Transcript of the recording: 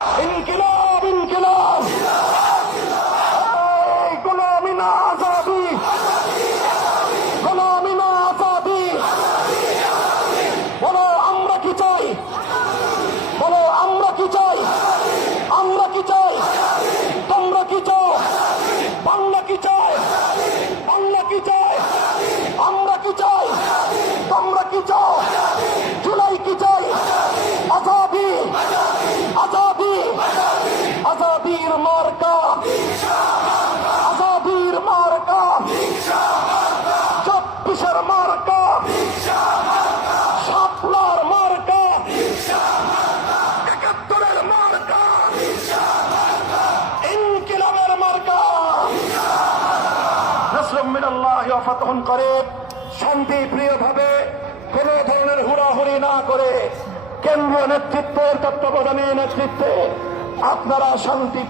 ইনকিলাব ইনকিলাব, এই গোলামি না আজাদি, গোলামি না আজাদি। বলো আমরা কি চাই, বলো আমরা কি চাই, আমরা কি চাই, তোমরা কি চাও, বাংলা কি চায়, বাংলা কি চায়, আমরা কি চাই, তোমরা কি চাও, জুলাই কি চাই, আজাদি, আজাদি, আজাদির মার্কা, আজাদির মার্কা, 24-এর মার্কা, শাপলার মার্কা, 71-এর মার্কা, ইনকিলাবের মার্কা। নাসরুম মিনাল্লাহি ওয়া ফাতহুন করিব। শান্তি প্রিয় ভাবে কোন ধরনের হুড়াহুড়ি না করে কেন্দ্রীয় নেতৃত্বের তত্ত্বাবধানে নেতৃত্বে আপনারা শান্তি